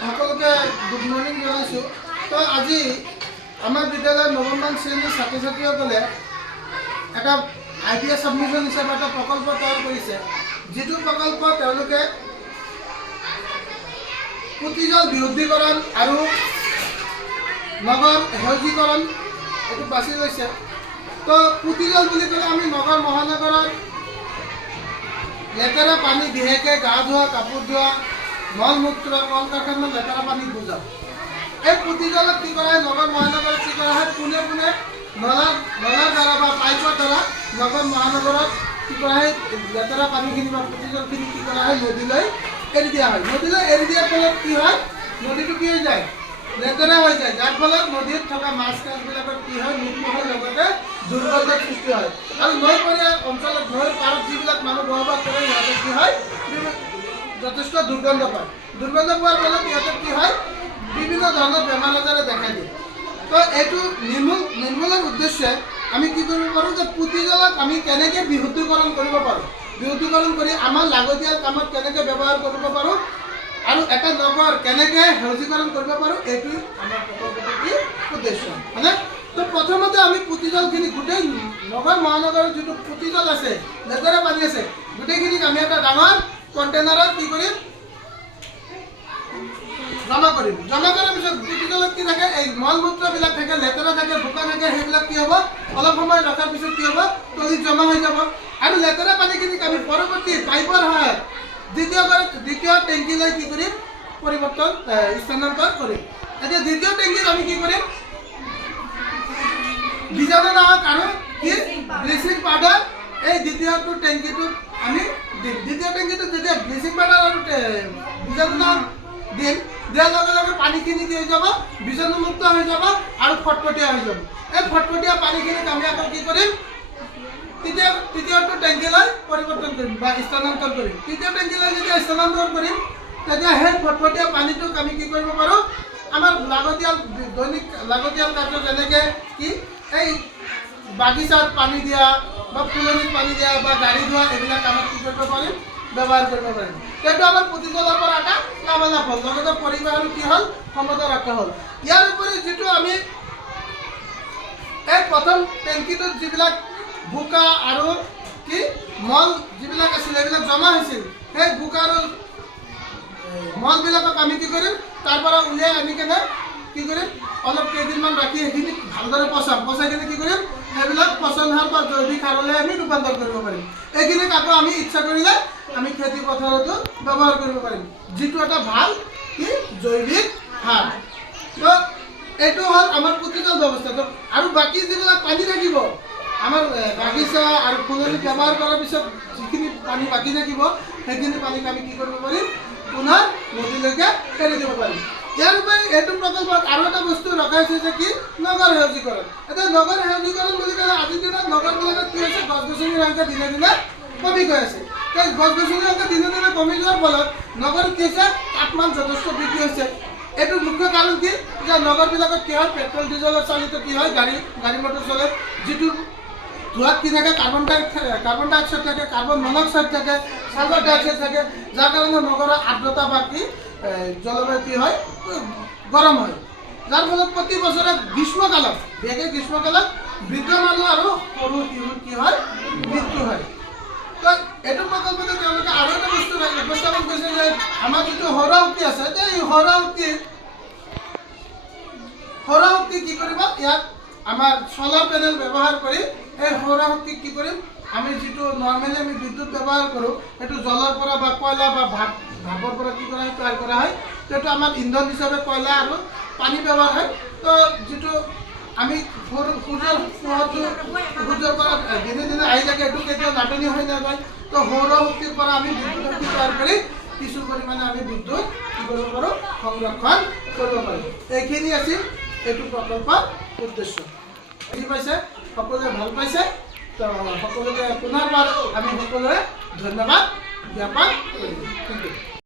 সকলোকে good morning জনাইছোঁ। তো আজি আমাৰ বিদ্যালয়ৰ নৱমমান শ্ৰেণীৰ ছাত্ৰ ছাত্ৰীসকলে এটা আইডিয়া ছাবমিশ্যন হিচাপে এটা প্ৰকল্প তৈয়াৰ কৰিছে, যিটো প্ৰকল্প তেওঁলোকে পুতিজল বিশুদ্ধীকৰণ আৰু নগৰ সেউজীকৰণ এইটো বাছি লৈছে। তো পুতিজল বুলি ক'লে আমি নগৰ মহানগৰত লেতেৰা পানী বিশেষকৈ গা ধোৱা, কাপোৰ ধোৱা, মল মূত্ৰ, কল কাৰখানাৰ লেতেৰা পানী বুজাওঁ। এই পুতিজলত কি কৰা হয়, নগৰ মহানগৰত কি কৰা হয়, পোনে পোনে নলাৰ দ্বাৰা বা পাইপৰ দ্বাৰা নগৰ মহানগৰত কি কৰা হয়, লেতেৰা পানীখিনি বা পুতিজলখিনি কি কৰা হয়, নদীলৈ এৰি দিয়া হয়। নদীলৈ এৰি দিয়াৰ ফলত কি হয়, নদীটো কি হৈ যায়, লেতেৰা হৈ যায়, যাৰ ফলত নদীত থকা মাছ কাছবিলাকৰ কি হয়, মৃত্যু হয়, লগতে দুৰ্গন্ধৰ সৃষ্টি হয়। আৰু নৈপৰীয়া অঞ্চলত, নৈৰ পাৰত যিবিলাক মানুহ বসবাস কৰে, সিহঁতে কি হয়, যথেষ্ট দুৰ্গন্ধ পায়। দুৰ্গন্ধ পোৱাৰ ফলত সিহঁতৰ কি হয়, বিভিন্ন ধৰণৰ বেমাৰ আজাৰে দেখা দিয়ে। তো এইটো নিৰ্মূলৰ উদ্দেশ্যে আমি কি কৰিব পাৰোঁ, যে পুতিজলক আমি কেনেকৈ বিশুদ্ধীকৰণ কৰিব পাৰোঁ, বিশুদ্ধীকৰণ কৰি আমাৰ লাগতিয়াল কামত কেনেকৈ ব্যৱহাৰ কৰিব পাৰোঁ, আৰু এটা নগৰ কেনেকৈ সেউজীকৰণ কৰিব পাৰোঁ, এইটো আমাৰ প্ৰকল্পটোৰ কি উদ্দেশ্য, হয়নে? তো প্ৰথমতে আমি পুতিজলখিনি গোটেই নগৰ মহানগৰৰ যিটো পুতিজল আছে, লেতেৰা পানী আছে, গোটেইখিনিক আমি এটা ডাঙৰ কণ্টেইনাৰত কি কৰিম, জমা কৰিম। জমা কৰাৰ পিছত পুতিজলত কি থাকে, এই মল মূত্ৰবিলাক থাকে, লেতেৰা থাকে, বোকা থাকে, সেইবিলাক কি হ'ব, অলপ সময় ৰখাৰ পিছত কি হ'ব, তলিত জমা হৈ যাব। আৰু লেতেৰা পানীখিনিক আমি পৰৱৰ্তী পাইপৰ সহায়ত দ্বিতীয় টেংকিলৈ কি কৰিম, স্থানান্তৰ কৰিম। এতিয়া দ্বিতীয় টেংকিত আমি কি কৰিম, বীজাণুনাশক আৰু কি ব্লিচিং পাউডাৰ এই দ্বিতীয়টো টেংকিটোত আমি দিম। দ্বিতীয় টেংকিটোত যেতিয়া ব্লিচিং পাউডাৰ আৰু বীজাণুনাশক দিম, দিয়াৰ লগে লগে পানীখিনি কি হৈ যাব, বীজাণুমুক্ত হৈ যাব আৰু ফটফটীয়া হৈ যাব। এই ফটফটীয়া পানীখিনিক আমি আকৌ কি কৰিম, তৃতীয়টো টেংকিলৈ পৰিৱৰ্তন কৰিম বা স্থানান্তৰ কৰিম। তৃতীয় টেংকিলৈ যেতিয়া স্থানান্তৰ কৰিম, তেতিয়া সেই ফটফটীয়া পানীটোক আমি কি কৰিব পাৰোঁ, আমাৰ দৈনিক লাগতিয়াল কাৰ্য, যেনেকৈ কি এই বাগিচাত পানী দিয়া বা ফুলনিত পানী দিয়া বা গাড়ী ধোৱা, এইবিলাক কামত কি কৰিব পাৰিম, ব্যৱহাৰ কৰিব পাৰিম। সেইটো আমাৰ পুতিজলৰ পৰা এটা লাভালাভ হ'ল, লগতে পৰিৱেশৰ কি হ'ল, সমতা ৰক্ষা হ'ল। ইয়াৰ উপৰি যিটো আমি এই প্ৰথম টেংকিটোত যিবিলাক বোকা আৰু কি মল যিবিলাক আছিল, সেইবিলাক জমা হৈছিল, সেই বোকা আৰু মলবিলাকক আমি কি কৰিম, তাৰ পৰা উলিয়াই আনি কেনে কি কৰিম, অলপ কেইদিনমান ৰাখি সেইখিনি ভালদৰে পচাই কিনে কি কৰিম, সেইবিলাক পচন সাৰ বা জৈৱিক সাৰলৈ আমি ৰূপান্তৰ কৰিব পাৰিম। এইখিনিক আকৌ আমি ইচ্ছা কৰিলে আমি খেতি পথাৰতো ব্যৱহাৰ কৰিব পাৰিম, যিটো এটা ভাল কি জৈৱিক সাৰ। তো এইটো হ'ল আমাৰ পুতিজল ব্যৱস্থাটো। আৰু বাকী যিবিলাক পানী থাকিব, আমাৰ বাগিচা আৰু ফুলনিত ব্যৱহাৰ কৰাৰ পিছত যিখিনি পানী বাকী থাকিব, সেইখিনি পানীক আমি কি কৰিব পাৰিম, পুনৰ নদীলৈকে এৰি দিব পাৰিম। ইয়াৰ উপৰি এইটো প্ৰকল্পত আৰু এটা বস্তু ৰখা হৈছে, যে কি নগৰ সেউজীকৰণ। এতিয়া নগৰ সেউজীকৰণ বুলি ক'লে আজিৰ দিনত নগৰবিলাকত কি হৈছে, গছ গছনিৰ সংখ্যা দিনে দিনে কমি গৈ আছে। সেই গছ গছনিৰ সংখ্যা দিনে দিনে কমি যোৱাৰ ফলত নগৰত কি হৈছে, তাপমান যথেষ্ট বৃদ্ধি হৈছে। এইটোৰ মুখ্য কাৰণ কি, যে নগৰবিলাকত কি হয়, পেট্ৰল ডিজেলৰ চালিত কি হয়, গাড়ী মটৰ চলে, যিটো ধোঁৱাত কি থাকে, কাৰ্বন ডাই অক্সাইড থাকে, কাৰ্বন মনক্সাইড থাকে, ছালফাৰ ডাই অক্সাইড থাকে, যাৰ কাৰণে নগৰৰ আৰ্দ্ৰতা বা কি জলবায়ু কি হয়, গৰম হয়। যাৰ ফলত প্ৰতি বছৰে গ্ৰীষ্মকালত, বিশেষকৈ গ্ৰীষ্মকালত বৃদ্ধ মানুহ আৰু সৰু শিশুৰ কি হয়, মৃত্যু হয়। তো এইটো প্ৰকল্পতে তেওঁলোকে আৰু এটা বস্তু উপস্থাপন কৰিছে, যে আমাৰ যিটো সৌৰ শক্তি আছে, এই সৌৰ শক্তি কি কৰিব, ইয়াত আমাৰ চলাৰ পেনেল ব্যৱহাৰ কৰি এই সৌৰ শক্তি কি কৰিম, আমি যিটো নৰ্মেলি আমি বিদ্যুৎ ব্যৱহাৰ কৰোঁ, সেইটো জলৰ পৰা বা কয়লা বা ভাপৰ পৰা কি কৰা হয়, তৈয়াৰ কৰা হয়। সেইটো আমাৰ ইন্ধন হিচাপে কয়লা আৰু পানী ব্যৱহাৰ হয়। তো যিটো আমি সূৰ্যৰ পৰা দিনে দিনে আহি থাকে, এইটো কেতিয়াও নাটনি হৈ নাযায়। তো সৌৰ শক্তিৰ পৰা আমি বিদ্যুৎ শক্তি তৈয়াৰ কৰি কিছু পৰিমাণে আমি বিদ্যুৎ কি কৰিব পাৰোঁ, সংৰক্ষণ কৰিব পাৰোঁ। এইখিনি আছিল এইটো প্ৰকল্পৰ উদ্দেশ্য। বুজি পাইছে, সকলোৱে ভাল পাইছে। তো সকলোকে পুনৰবাৰ আমি সকলোৱে ধন্যবাদ জ্ঞাপন কৰিম।